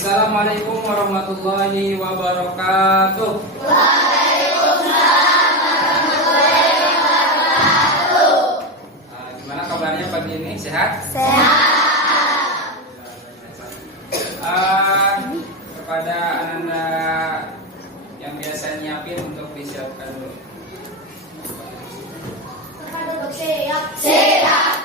Assalamualaikum warahmatullahi wabarakatuh. Waalaikumsalam warahmatullahi wabarakatuh. Gimana kabarnya pagi ini? Sehat? Sehat. Kepada anak-anak yang biasa nyiapin untuk disiapkan dulu. Siap. Siap.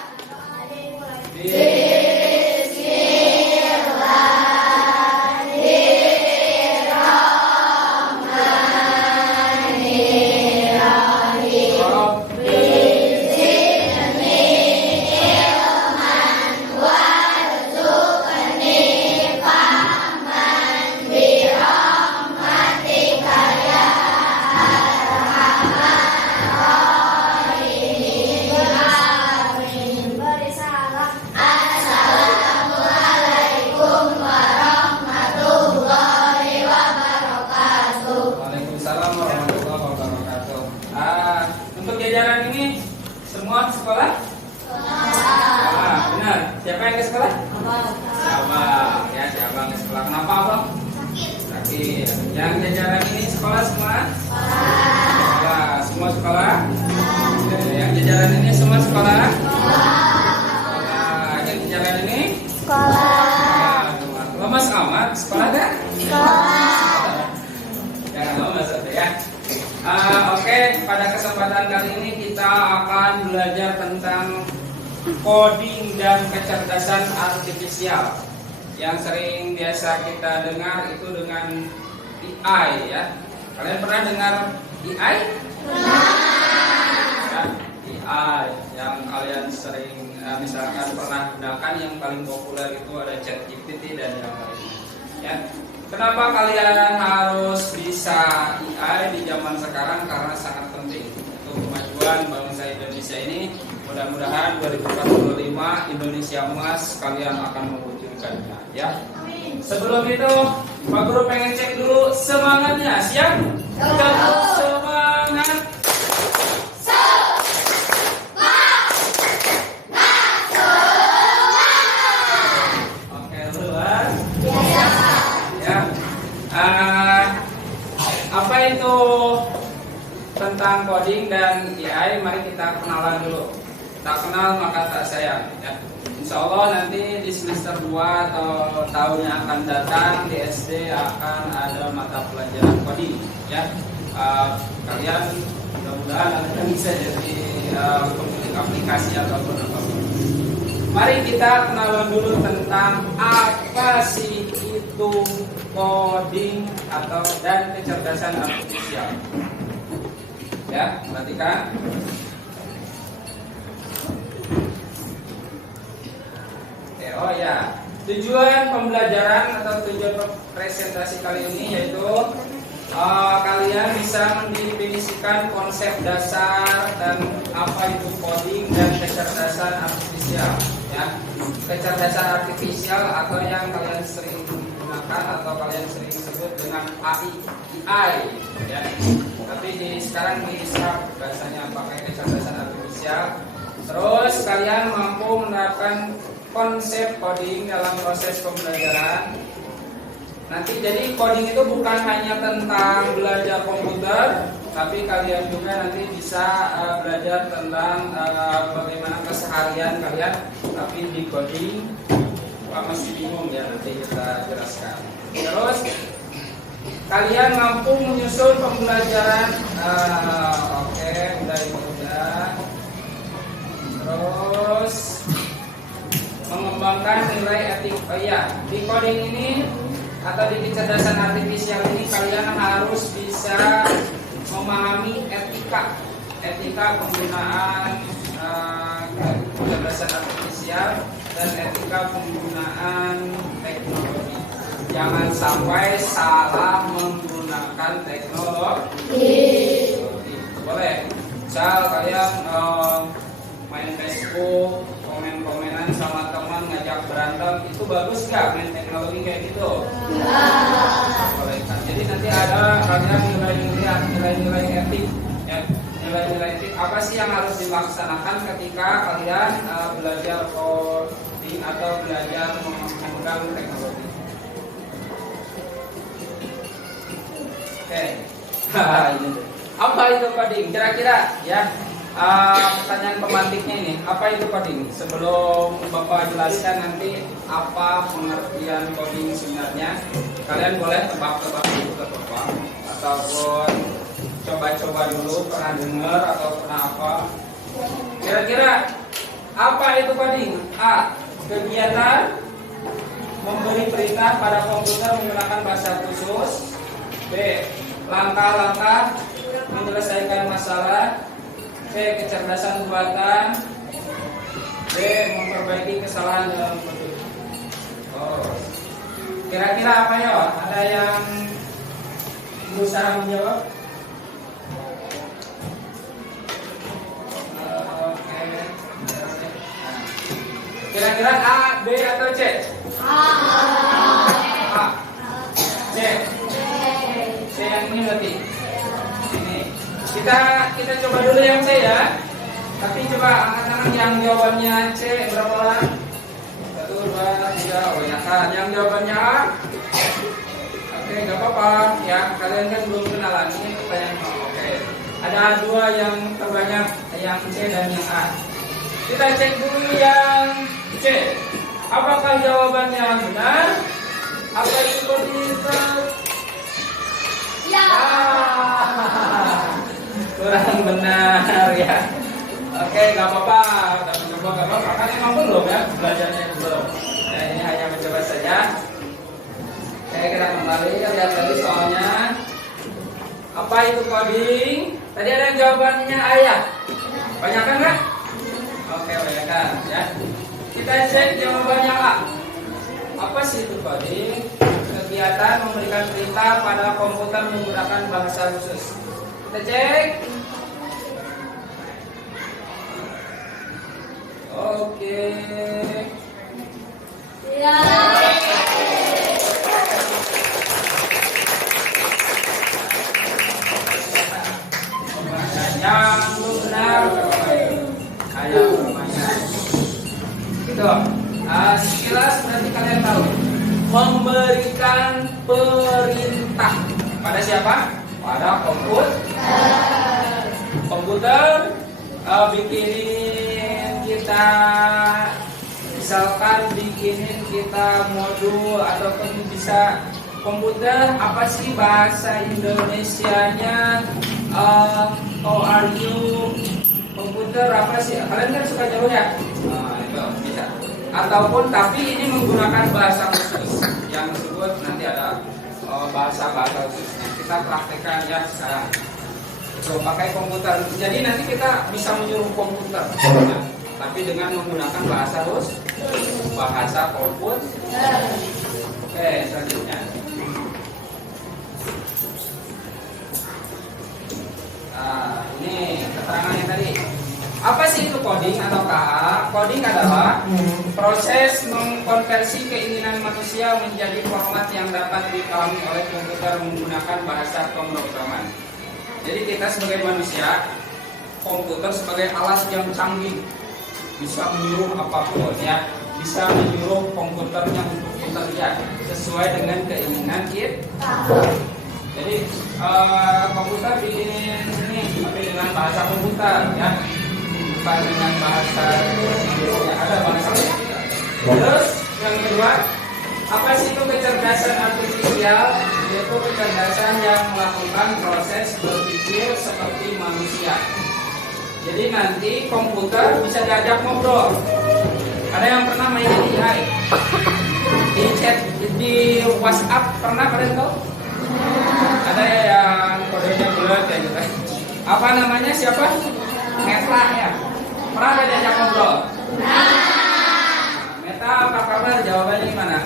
Untuk jajaran ini semua sekolah? Benar. Siapa yang ke sekolah? Abang. Ya, si abang ke sekolah. Kenapa abang? Sakit. Yang jajaran ini sekolah semua? Sekolah. Semua sekolah? Yang jajaran ini semua sekolah? Sekolah. Yang jajaran ini? Sekolah. Lemas amat. Sekolah kan? Sekolah. Jangan lemas ya. Oke, pada kesempatan kali ini kita akan belajar tentang coding dan kecerdasan artifisial. Yang sering biasa kita dengar itu dengan AI ya. Kalian pernah dengar AI? Ya, AI yang kalian sering misalkan pernah gunakan, yang paling populer itu ada ChatGPT dan yang lainnya. Ya. Kenapa kalian harus bisa AI di zaman sekarang? Karena sangat penting untuk kemajuan bangsa Indonesia ini. Mudah-mudahan 2045 Indonesia emas kalian akan mewujudkannya ya. Sebelum itu Pak Guru pengen cek dulu semangatnya. Siap? Tetap semangat. Oke, luar. Apa itu tentang coding dan AI? Mari kita kenalan dulu. Tak kenal maka tak sayang ya. Insya Allah nanti di semester 2 atau tahun yang akan datang di SD akan ada mata pelajaran coding ya. Kalian mudah-mudahan akan bisa jadi pemilik aplikasi ataupun apapun. Mari kita kenalan dulu tentang apa sih itu coding atau dan kecerdasan artifisial. Ya, perhatikan. Oh ya, tujuan pembelajaran atau tujuan presentasi kali ini yaitu kalian bisa mendefinisikan konsep dasar dan apa itu coding dan kecerdasan artifisial ya. Kecerdasan artifisial atau yang kalian sering gunakan atau kalian sering sebut dengan AI ya. Tapi sekarang diserap bahasanya pakai kecerdasan artifisial. Terus kalian mampu menerapkan konsep coding dalam proses pembelajaran. Nanti jadi coding itu bukan hanya tentang belajar komputer, tapi kalian juga nanti bisa belajar tentang bagaimana keseharian kalian. Tapi di coding masih bingung ya, nanti kita jelaskan. Terus kalian mampu menyusun pembelajaran. Oke, udah. Terus mengembangkan nilai etik. Di coding ini atau di kecerdasan artifisial ini kalian harus bisa memahami etika penggunaan kecerdasan artifisial dan etika penggunaan teknologi. Jangan sampai salah menggunakan teknologi. Boleh. Misal kalian main Facebook, komen-komenan sama teman, ngajak berantem, itu bagus nggak main teknologi kayak gitu? Boleh kan? Jadi nanti ada kalian nilai-nilai etik ya. Nilai-nilai etik apa sih yang harus dilaksanakan ketika kalian belajar coding atau belajar memegang teknologi? Oke. Ini tuh. Apa itu coding? Kira-kira ya. Pertanyaan pemantiknya ini, apa itu coding? Sebelum Bapak jelaskan nanti apa pengertian coding sebenarnya, kalian boleh tebak-tebak dulu ke Bapak, ataupun coba-coba dulu pernah dengar atau pernah apa. Kira-kira apa itu coding? A. Kegiatan memberi perintah pada komputer menggunakan bahasa khusus. B. Langkah-langkah menyelesaikan masalah. C. Kecerdasan buatan. D. Memperbaiki kesalahan dalam kode. Oh. Kira-kira apa ya? Ada yang berusaha menjawab? Oke. Kira-kira A, B atau C? A. C. C yang ini berarti. Ini. Kita coba dulu yang C ya. Tapi coba angkat tangan yang jawabannya C berapa orang? 1, 2, 3. Oh ya kan. Yang jawabannya A. Oke, nggak apa-apa ya. Kalian kan belum kenalan. Ini pertanyaan. Oke. Ada 2 yang terbanyak, yang C dan yang A. Kita cek dulu yang C. Apakah jawabannya benar? Apa itu komputer? Ya. Kurang benar ya. Oke, nggak apa-apa. Nggak apa-apa. Kan emang belum ya belajarnya belum. Nah, ini hanya mencoba saja. Oke, kita kembali lihat lagi soalnya. Apa itu coding? Tadi ada yang jawabannya ayah. Banyak kan nggak? Oke, banyak kan ya. Kita cek jawabannya A. Apa sih itu coding? Kegiatan memberikan perintah pada komputer menggunakan bahasa khusus. Kita cek. Oke. Ya. Yang benar. Ayo semuanya. Itu. Sekilas berarti kalian tahu. Memberikan perintah pada siapa? Pada komputer. Komputer bikinin kita, misalkan bikinin kita modul ataupun bisa komputer apa sih bahasa Indonesianya? How are you? Komputer apa sih? Kalian kan suka jawab ya? Nah, itu bisa. Ataupun tapi ini menggunakan bahasa khusus yang disebut nanti ada bahasa khususnya. Kita praktekkan ya sekarang. So, pakai komputer. Jadi nanti kita bisa menyuruh komputer, ya, tapi dengan menggunakan bahasa khusus, bahasa komputer. Oke, selanjutnya. Nah, ini keterangannya tadi. Apa sih itu coding atau KA? Coding adalah proses mengkonversi keinginan manusia menjadi format yang dapat dipahami oleh komputer menggunakan bahasa pemrograman. Jadi kita sebagai manusia, komputer sebagai alat yang canggih, bisa menyuruh apapun ya, bisa menyuruh komputernya untuk bekerja sesuai dengan keinginan kita. Jadi komputer bikin ini tapi dengan bahasa komputer ya, bukan dengan bahasa ya, ada bahasa. Terus yang kedua, apa sih itu kecerdasan artifisial? Yaitu kecerdasan yang melakukan proses berpikir seperti manusia. Jadi nanti komputer bisa diajak ngobrol. Ada yang pernah main AI? Di chat di WhatsApp pernah kalian tahu? Ada yang kodenya bulat ya gitu. Apa namanya siapa? Meta ya. Pernah ada diajak ngobrol? Meta apa kabar? Jawabannya gimana?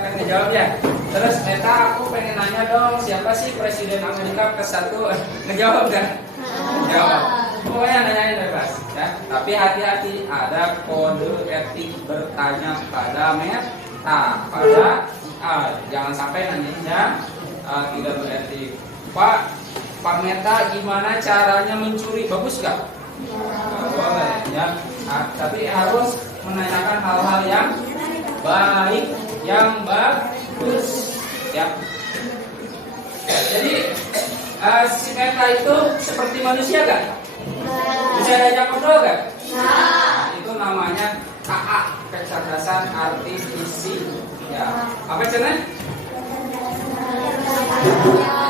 Kan ngejawab ya. Terus Meta, aku pengen nanya dong, siapa sih Presiden Amerika ke-1? Ngejawab kan? Jawab. Pokoknya nanyain bebas ya. Tapi hati-hati, ada kode etik bertanya pada Meta, pada jangan sampai nanyanya tidak beretik. Pak Meta, gimana caranya mencuri? Bagus gak? Boleh ya. Tapi harus menanyakan hal-hal yang baik, yang bagus ya. Jadi Si Meta itu seperti manusia gak? Bisa diajak ngobrol gak? Itu namanya KA, kecerdasan artifisial. Ya. Apa cina?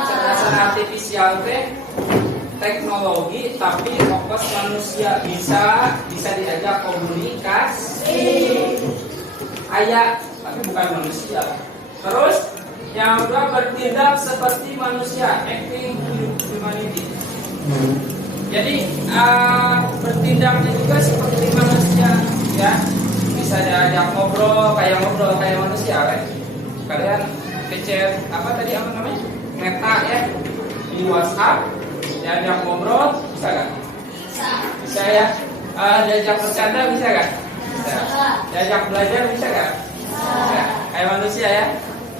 Kecerdasan artifisial itu teknologi tapi fokus manusia, bisa diajak komunikasi. Ayah tapi bukan manusia. Terus yang kedua, bertindak seperti manusia, acting humanity. Jadi bertindaknya juga seperti manusia, ya. Bisa diajak ngobrol kayak manusia, kan? Kalian kecet apa namanya? Meta ya di WhatsApp, diajak ngobrol bisa nggak? Bisa ya. Diajak bercanda bisa nggak? Bisa. Diajak belajar bisa nggak? Bisa. Kayak manusia ya.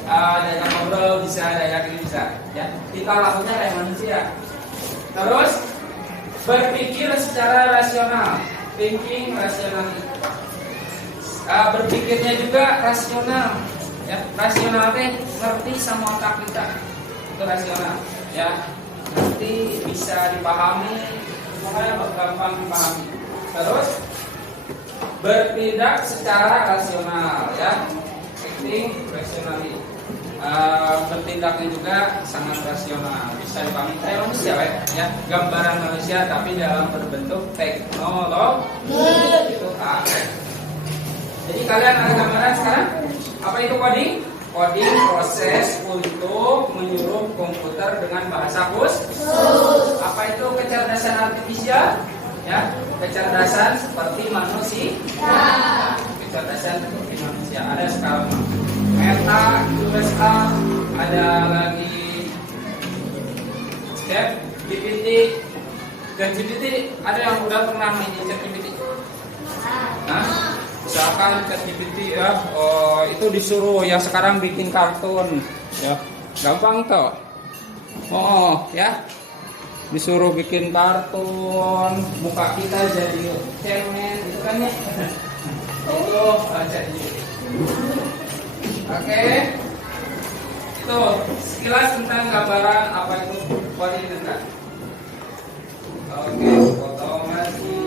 Diajak ngobrol bisa, diajak ini bisa, ya. Kita lakukan kayak manusia. Terus berpikir secara rasional, thinking rasionally. Berpikirnya juga rasional, ya. Rasional teh ngerti sama otak kita, itu rasional, ya. Ngerti, bisa dipahami, semuanya gampang dipahami. Terus bertindak secara rasional, ya. Thinking rationally. Bertindaknya juga sangat rasional, bisa dipahami kayak manusia, ya. Gambaran manusia tapi dalam berbentuk teknologi. Itu A. Jadi kalian ada gambaran sekarang? Apa itu coding? Coding proses untuk menyuruh komputer dengan bahasa khusus. Apa itu kecerdasan artifisial? Ya, kecerdasan seperti manusia. Kecerdasan seperti manusia. Ada skala Meta, USA, ada lagi Step, GPT, dan GPT ada yang udah pernah main GPT. Nah, misalkan GPT ya, itu disuruh yang sekarang bikin kartun, ya, gampang toh. Ya, disuruh bikin kartun, muka kita jadi cemen, gitu kan ya. Itu jadi. Oke, itu sekilas tentang gambaran apa itu koordinat. Oke, otomasi.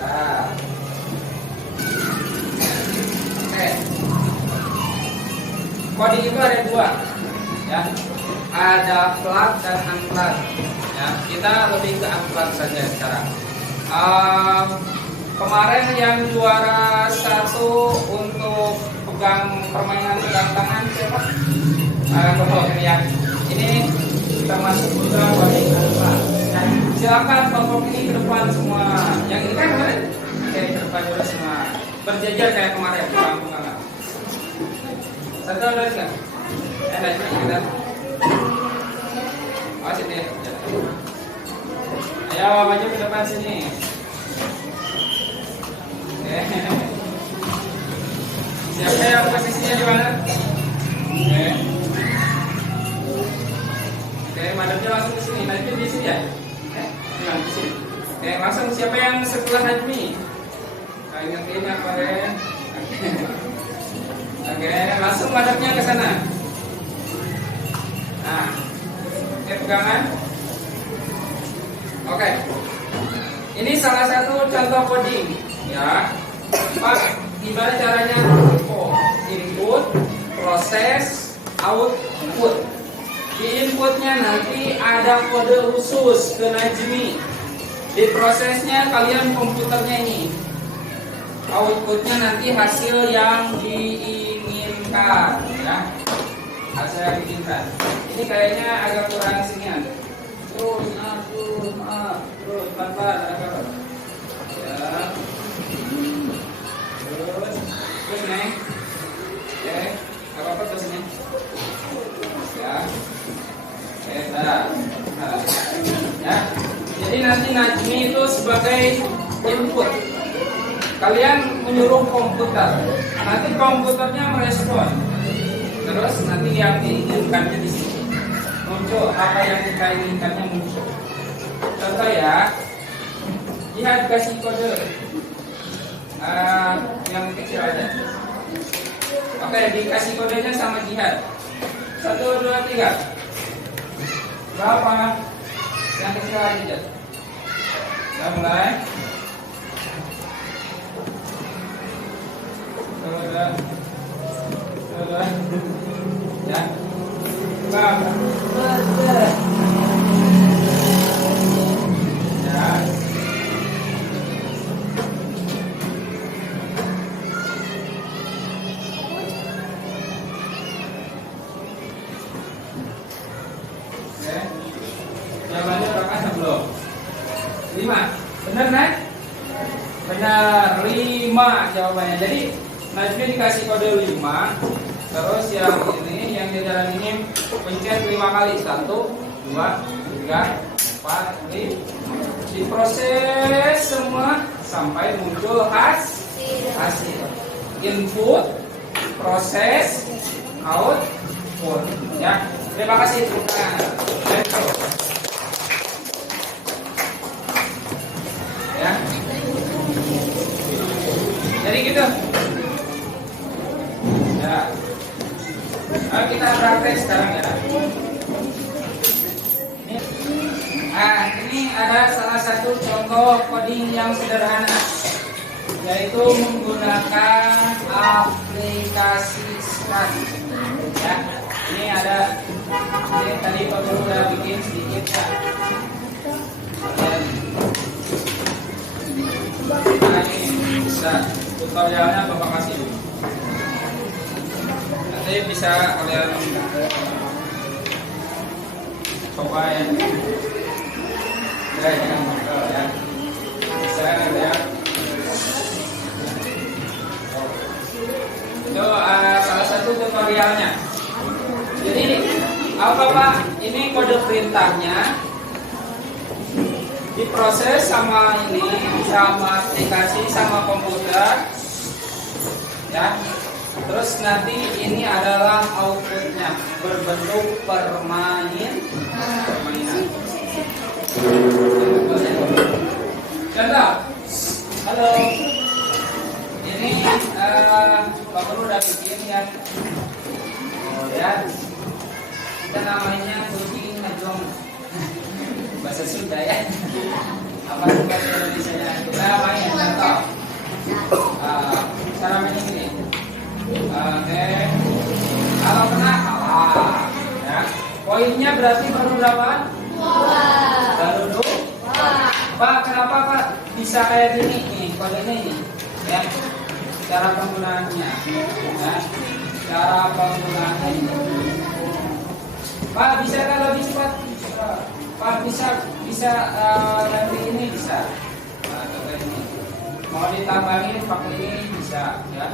Nah. Oke, coding itu ada dua, ya. Ada flat dan unflat. Ya, kita lebih ke unflat saja sekarang. Kemarin yang juara 1 untuk pegang permainan pegang tangan siapa? Kelompok ini ya. Ini kita masuk juga coding unflat. Nah, silakan kelompok ini ke depan semua. Yang ini kan kemarin? Oke, ke depan dulu semua. Berjajar kayak kemarin, bukan. Satu ada nggak? Naik kita. Oh sini. Ayo maju ke depan sini. Siapa yang posisinya di mana? Oke, madamnya langsung ke sini. Najmi di sini ya? Di sini. Oke, langsung siapa yang sebelah Najmi? Ingetin ya kemarin. Oke, langsung madepnya ke sana. Nah, pegangan. Oke. Ini salah satu contoh coding, ya. Pak, gimana caranya? Input, proses, output. Di inputnya nanti ada kode khusus ke Najmi. Di prosesnya kalian komputernya ini. Outputnya nanti hasil yang diinginkan, ya. Hasil yang diinginkan. Ini kayaknya agak kurang sinian. Terus, pelan-pelan, ya. Terus nih, oke, apa terus nih, ya. Oke, ya. Jadi nanti Najmi itu sebagai input. Kalian menyuruh komputer, nanti komputernya merespon. Terus nanti yang diinginkannya di sini muncul, apa yang kita inginkannya muncul. Contoh ya, Jihad kasih kode yang kecil aja. Oke, dikasih kodenya sama Jihad. 1, 2, 3. Berapa? Yang kecil lagi Jat. Kita mulai. Udah. Ya. Bang. Ya. Oke. Jawabannya berapa sebelum? 5. Benar, Nak? Benar, 5 jawabannya. Jadi Najmi dikasih kode 5. Terus yang ini, yang di jalan ini pencet 5 kali. 1, 2, 3, 4, 5. Diproses semua sampai muncul hasil. Input, proses, output. Ya, terima kasih. Ya. Jadi gitu. Ya. Ayo kita praktek sekarang ya. Ini ada salah satu contoh coding yang sederhana, yaitu menggunakan aplikasi Scan. Ya, ini ada. Ini tadi Pak Guru udah bikin sedikit ya. Nah, ini bisa tutorialnya Bapak kasih. Nanti bisa kalian coba ya. Jangan motor ya. Bisa ya. Itu salah satu tutorialnya. Jadi apa Pak? Ini kode perintahnya diproses sama ini, sama aplikasi, sama komputer, ya. Terus nanti ini adalah outputnya berbentuk permainan. Contoh, halo. Ini Pak Guru udah bikin ya. Oh ya. Kita namanya coding ngejong. Bahasa Sunda ya. Apa sih bahasa Indonesia-nya? Kita main contoh. Cara mainnya gini. Oke. Kalau kena kalah. Ya. Poinnya berarti baru berapa? 2. Baru 2. Pak, kenapa Pak bisa kayak gini? Nih, kodenya ini. Ya. Cara penggunaannya. Ya. Cara penggunaannya ini. Pak, bisa kan lebih cepat? Pak, bisa nanti ini bisa. Nah, ini. Mau ditambahin pakai ini bisa, ya.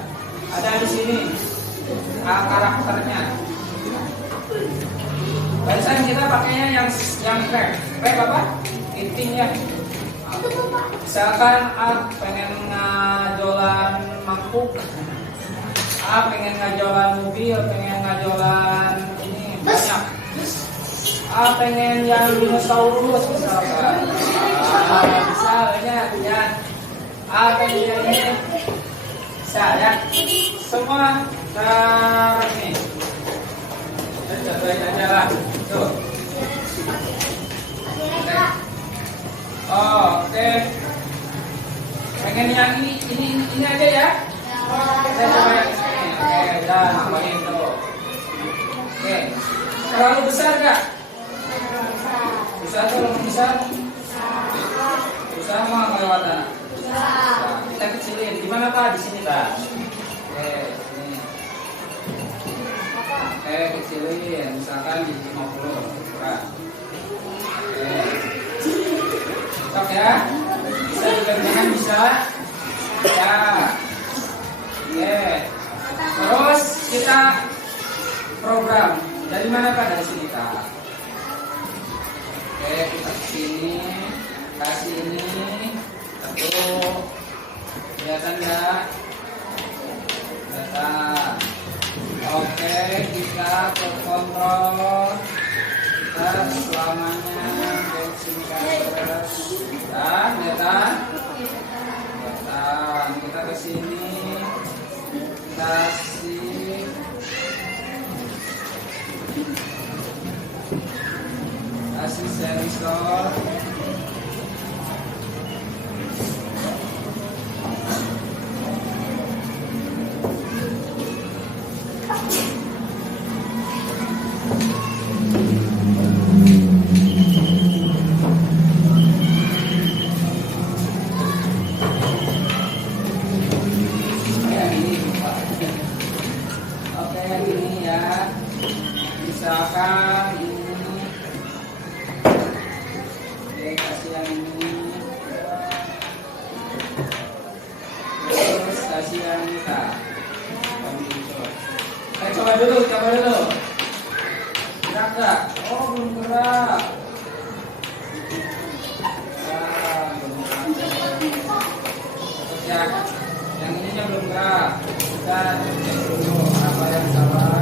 Ada di sini karakternya. Biasanya kita pakainya yang rek apa? Inting ya. Misalkan pengen ngajolan mangkuk, pengen ngajolan mobil, pengen ngajolan ini banyak. Pengen yang dinosaurus misalkan. Misalnya ya. Pengen yang ini bisa ya. Semua ini. Dan cobain aja lah. Tuh. Oke. Pengen yang ini aja ya. Kita coba yang ini. Oke, udah nambahin tuh. Oke. Terlalu besar nggak? Besar atau besar? Besar mah kelewatan. Nah, kita kecilin. Gimana Pak? Di sini Pak. Oke, ini. Oke, kecilin. Misalkan di 50. Nah. Oke. Cocok ya? Bisa dikerjakan bisa? Ya. Oke. Terus kita program. Dari mana Pak? Dari sini Pak. Oke, kita kesini, kasih ini, satu, kelihatan nggak? Kelihatan. Oke, kita ke kontrol, kita selamanya bersihkan terus. Nah, kelihatan? Kelihatan. Kita kesini, kasih kasih sensor. Oke, yang ini ya. Misalkan ini. Oke, kasih yang ini. Terus kasih yang ini, Kak. Coba dulu. Gerak nggak? Oh, belum gerak. Belum gerak. Terus yang ininya belum gerak. Kita cek dulu apa yang salah.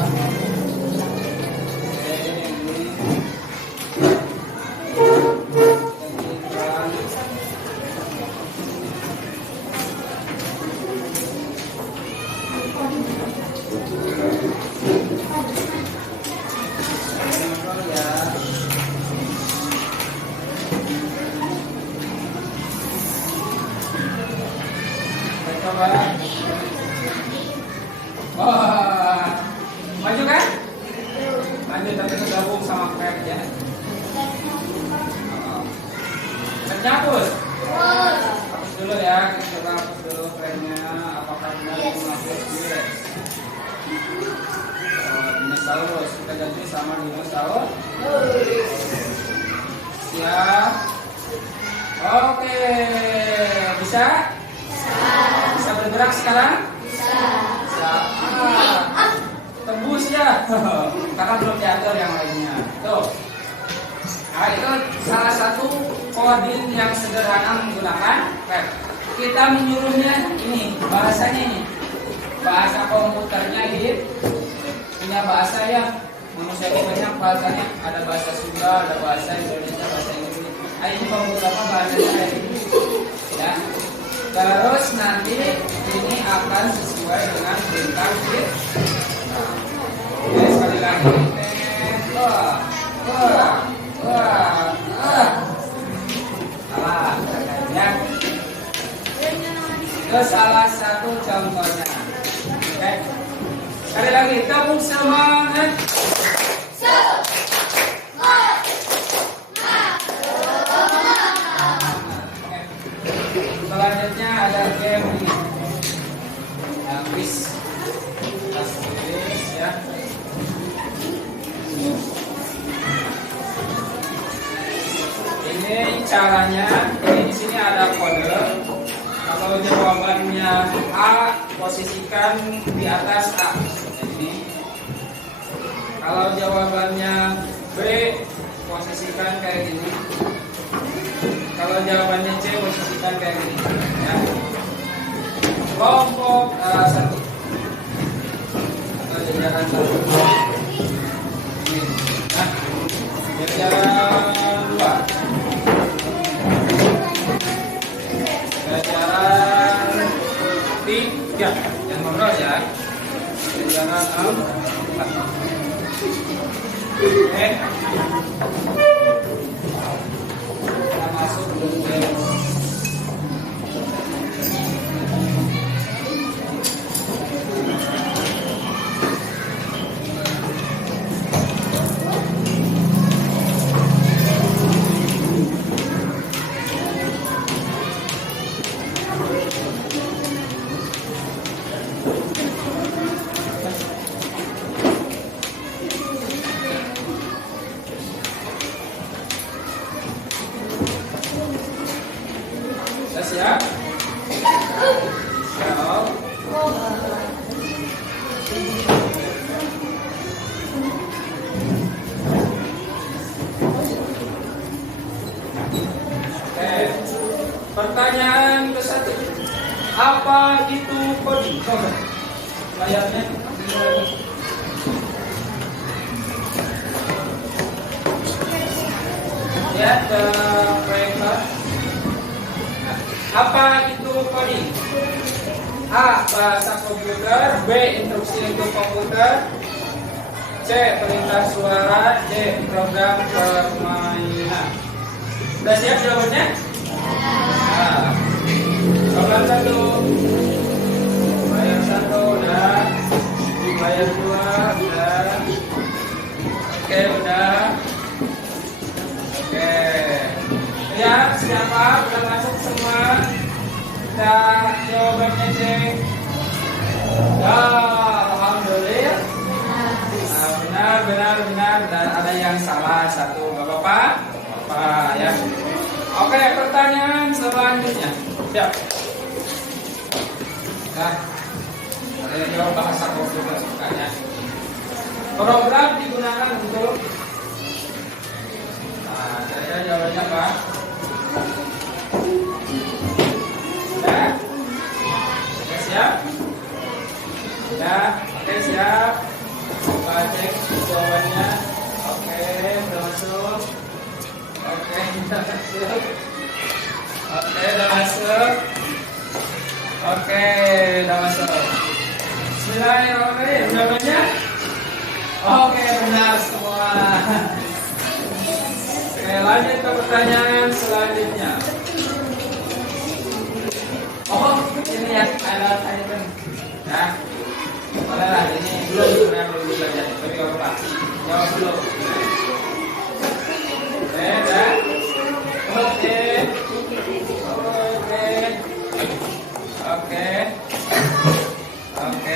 Coba. Wah, maju kan? Maju tapi tergabung sama krep ya. Terhapus. Hapus dulu ya, kita coba hapus dulu krepnya. Apakah benar menghapus direct? Dinosaurus, kita ganti sama dinosaurus. Siap. Oke, bisa? Bisa bergerak sekarang? Bisa. Tembus ya. Karena belum diatur yang lainnya. Tuh. Nah, itu salah satu coding yang sederhana menggunakan web. Kita menyuruhnya ini, bahasanya ini. Bahasa komputernya ini punya bahasa yang manusia banyak bahasanya. Ada bahasa Sunda, ada bahasa Indonesia, bahasa Inggris. Nah, ini komputernya bahasanya kayak ini. Ya. Terus nanti ini akan sesuai dengan perintah bit. Oke, sekali lagi. Salah, ya. Itu salah satu contohnya. Oke. Sekali lagi, gabung semangat. Selanjutnya ada game ini, quiz, ya. Ini caranya, ini di sini ada kode. Kalau jawabannya A, posisikan di atas A. Ini. Kalau jawabannya B, posisikan kayak gini. Kalau jawabannya C, posisikan kayak gini. Ya. Kelompok 1 atau jajaran 1. Nah, jajaran 2. Jajaran 3. Yang ngobrol ya. Jajaran 4. Oke. Kita masuk dulu ke siap? Siap. Pertanyaan ke-1. Apa itu coding? Coba layarnya. Lihat mereka. Apa itu coding? A. Bahasa komputer. B. Instruksi untuk komputer. C. Perintah suara. D. Program permainan. Udah siap jawabannya? Nah, program 1. Bayar 1 udah. Bayar 2 udah. Oke udah. Oke. Ya siapa? Udah masuk semua? Kita jawabannya cek. Ya, alhamdulillah. Nah, benar. Dan ada yang salah satu, nggak apa-apa, ya. Oke, pertanyaan selanjutnya. Siap. Nah, ada yang jawab bahasa komputer sukanya. Program digunakan untuk. Nah, saya jawabannya apa? Ya, oke, siap. Ya, oke siap. Coba cek jawabannya. Oke, udah masuk. Oke, udah masuk. Oke, udah masuk. Oke, udah masuk. Bismillahirrahmanirrahim. Jawabannya? Oke, benar semua. Oke, lanjut ke pertanyaan selanjutnya. Oh, ini ya, ada item. Ya. Boleh lah, ini belum belajar, tapi gak apa-apa. Jawab dulu. Oke, dah. Oke.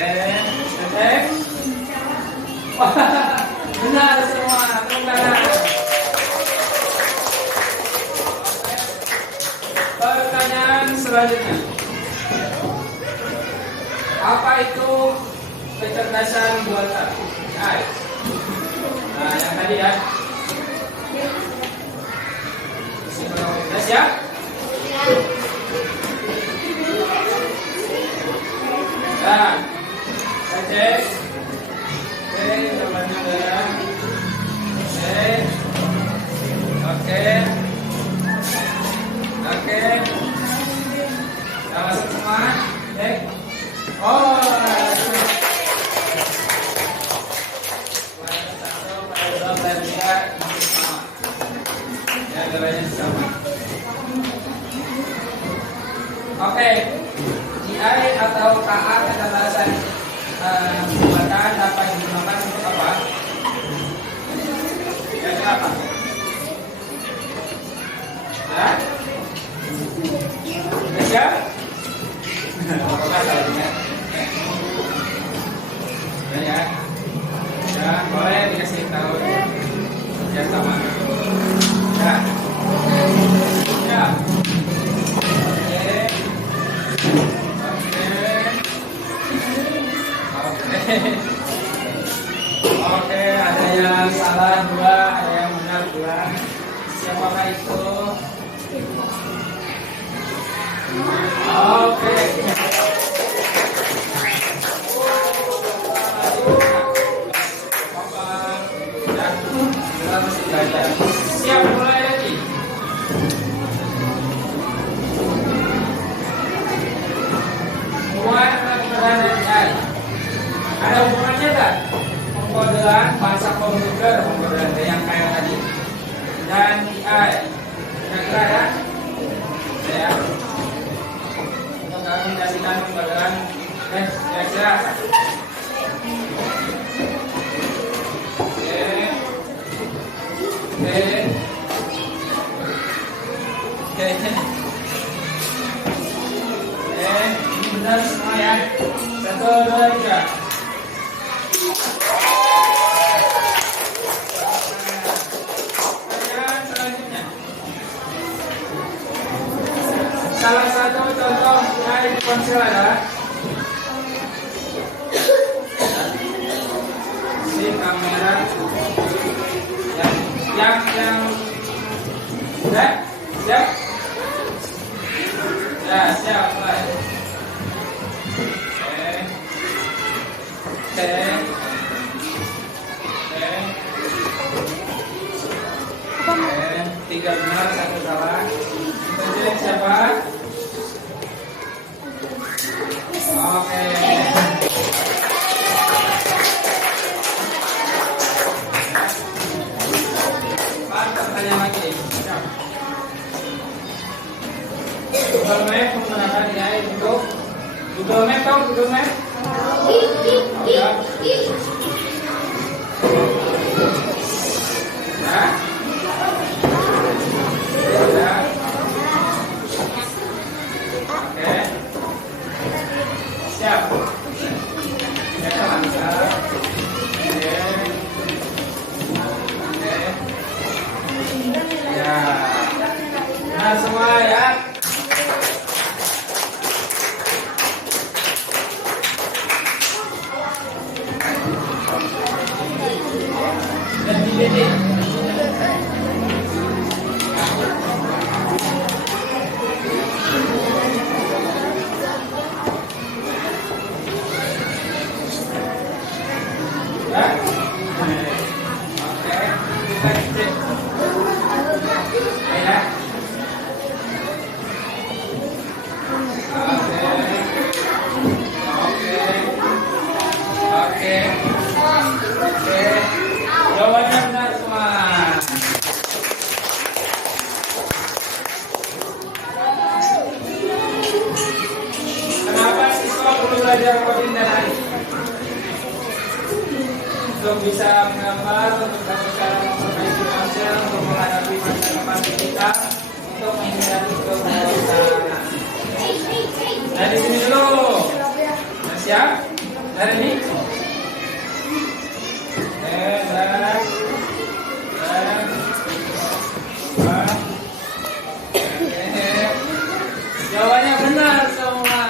Selesai. Wah, benar semua. Tepuk tangan. Pertanyaan selanjutnya. Apa itu kecerdasan buatan? Nah, yang tadi ya. Sudah siap? Nah, saya cek. Oke, jawabannya udah. Oke. Udah masuk semua? Cek. Oh, oke, GI atau KA kecerdasan buatan dapat digunakan untuk apa? Ya, kenapa? Ya? Siap? Ya, boleh dikasih tahu ya sama. Ya. Oke, ada yang salah 2, ada yang benar 2. Siapakah itu? Oke. Siap, mulai lagi. Mulai pengkodean AI. Ada hubungannya tak? Pengkodean bahasa komputer, pengkodean yang kayak tadi, dan AI. Kira-kira ya? Ya. Untuk aplikasikan pengkodean, kira-kira. Ini benar semua ya. 1, 2, 3. Pertanyaan selanjutnya. Salah satu contoh AI di ponsel adalah si kamera yang siap. Ya, siap mulai. Oke. 3 benar, 1 salah. Kemudian siapa? Oke. Hah? Sudah? Oke. Siap. Ya, mantap. Oke. Oke. Ya. Nah, semua ya. Dan di ya. Oke, kita cek. Ya. Oke. Oke. Oke. Jawabannya benar semua. Kenapa siswa perlu belajar coding dan AI? Untuk bisa menggambar, untuk cara memperbaiki ponsel, untuk menghadapi masa depan kita, untuk menghindari kebosanan. Dari sini dulu. Nah, siap? Dari ini. Jawabannya benar semua.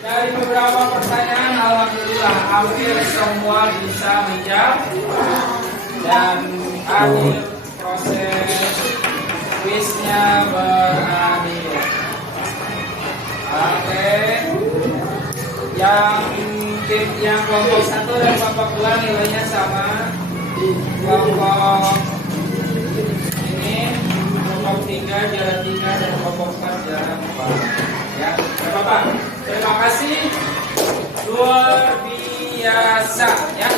Dari beberapa pertanyaan, alhamdulillah hampir semua bisa menjawab. Dan akhir proses kuisnya berakhir. Oke. Yang tim yang kelompok 1 dan kelompok 2 nilainya sama. Kelompok ini kelompok 3 jalan 3 dan kelompok 4 jalan 4. Ya, Bapak. Terima kasih. Luar biasa ya.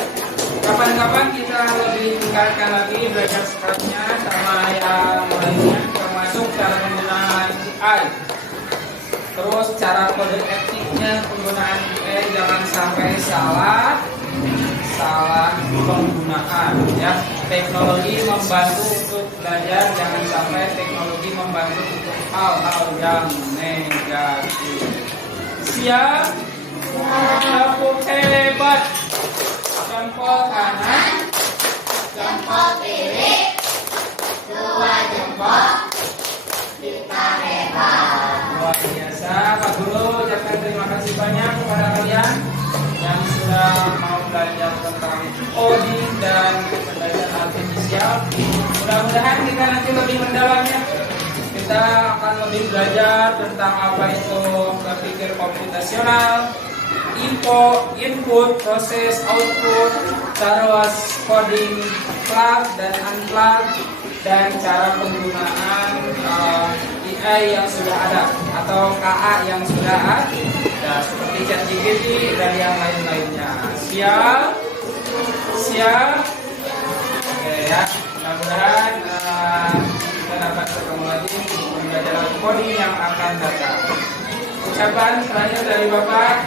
Kapan-kapan kita lebih tingkatkan lagi belajar scratch-nya sama yang lainnya, termasuk cara penggunaan AI. Terus cara kode etiknya penggunaan AI, jangan sampai salah penggunaan ya. Teknologi membantu untuk belajar, jangan sampai teknologi membantu untuk hal-hal yang negatif. Siap? Tepuk hebat. Jempol kanan, Jempol kiri, dua jempol, kita hebat. luar biasa. Pak Guru ucapkan terima kasih banyak kepada kalian yang sudah mau belajar tentang coding dan kecerdasan artifisial. Mudah-mudahan kita nanti lebih mendalamnya. Kita akan lebih belajar tentang apa itu berpikir komputasional, input, proses, output, cara coding plug dan unplug, dan cara penggunaan AI yang sudah ada atau KA yang sudah ada seperti ChatGPT dan yang lain-lainnya. Siap? Oke ya, mudah-mudahan kita dapat ketemu lagi pembelajaran coding yang akan datang. Ucapan terakhir dari Bapak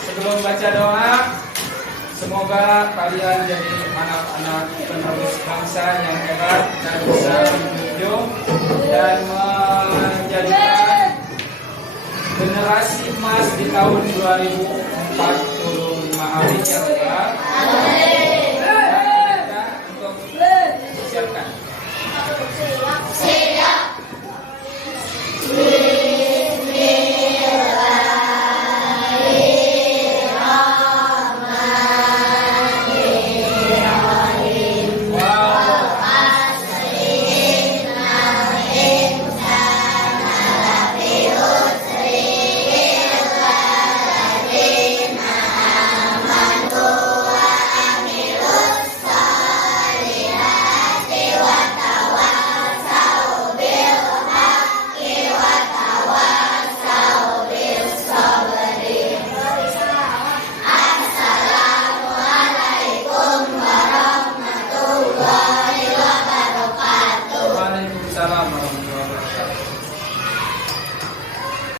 sebelum baca doa, semoga kalian jadi anak-anak penerus bangsa yang hebat dan bisa menunjuk dan menjadikan generasi emas di tahun 2045 hari yang kelak. Untuk siapkan. Siap. Waalaikumsalam warahmatullahi wabarakatuh.